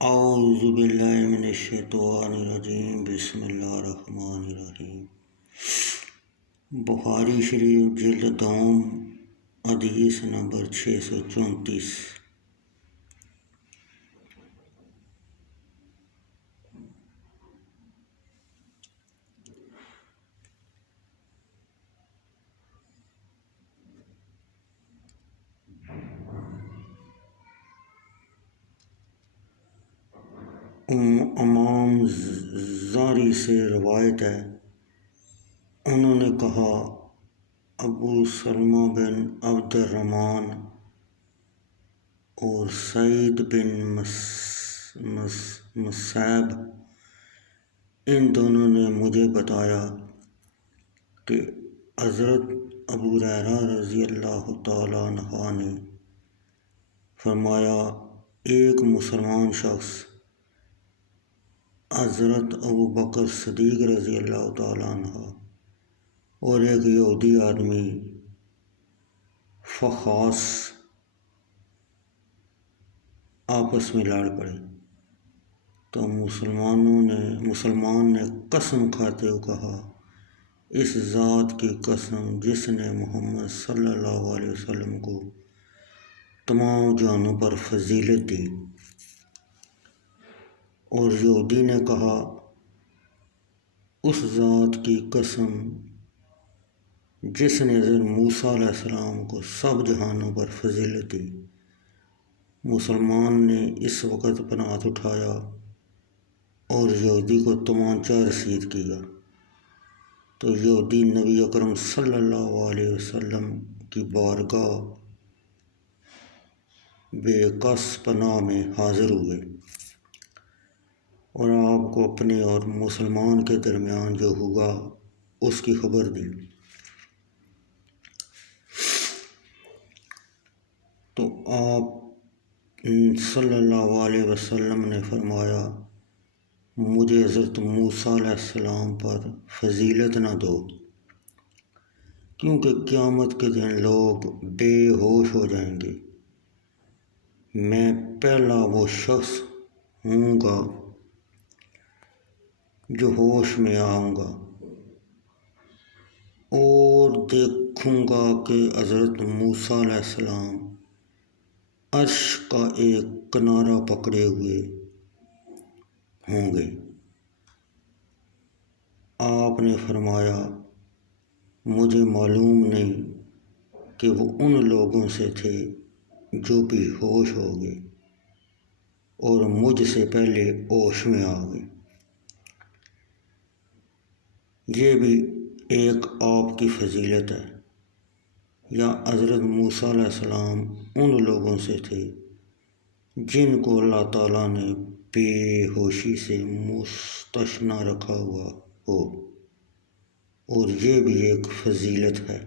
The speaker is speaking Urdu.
اعوذ باللہ من الشیطان الرجیم، بسم اللہ الرحمن الرحیم۔ بخاری شریف جلد دوم، حدیث نمبر 634۔ امام زاری سے روایت ہے، انہوں نے کہا ابو سلمہ بن عبد الرحمن اور سعید بن مسیب ان دونوں نے مجھے بتایا کہ حضرت ابو ہریرہ رضی اللہ تعالیٰ عنہ نے فرمایا، ایک مسلمان شخص حضرت ابو بکر صدیق رضی اللہ تعالیٰ عنہ اور ایک یہودی آدمی فخاص آپس میں لڑ پڑے تو مسلمان نے قسم کھاتے ہوئے کہا، اس ذات کی قسم جس نے محمد صلی اللہ علیہ وسلم کو تمام جانوں پر فضیلت دی۔ اور یہودی نے کہا، اس ذات کی قسم جس نے حضرت موسیٰ علیہ السلام کو سب جہانوں پر فضیلت دی۔ مسلمان نے اس وقت پناہ اٹھایا اور یہودی کو تمانچہ رسید کیا تو یہودی نبی اکرم صلی اللہ علیہ وسلم کی بارگاہ بے کس پناہ میں حاضر ہوئے اور آپ کو اپنے اور مسلمان کے درمیان جو ہوا اس کی خبر دی تو آپ صلی اللہ علیہ وسلم نے فرمایا، مجھے حضرت موسیٰ علیہ السلام پر فضیلت نہ دو، کیونکہ قیامت کے دن لوگ بے ہوش ہو جائیں گے، میں پہلا وہ شخص ہوں گا جو ہوش میں آؤں گا اور دیکھوں گا کہ حضرت موسیٰ علیہ السلام عرش کا ایک کنارہ پکڑے ہوئے ہوں گے۔ آپ نے فرمایا، مجھے معلوم نہیں کہ وہ ان لوگوں سے تھے جو بھی ہوش ہو گئے اور مجھ سے پہلے ہوش میں آ گئے۔ یہ بھی ایک آپ کی فضیلت ہے، یا حضرت موسیٰ علیہ السلام ان لوگوں سے تھے جن کو اللہ تعالیٰ نے بے ہوشی سے مستثنی رکھا ہوا ہو، اور یہ بھی ایک فضیلت ہے۔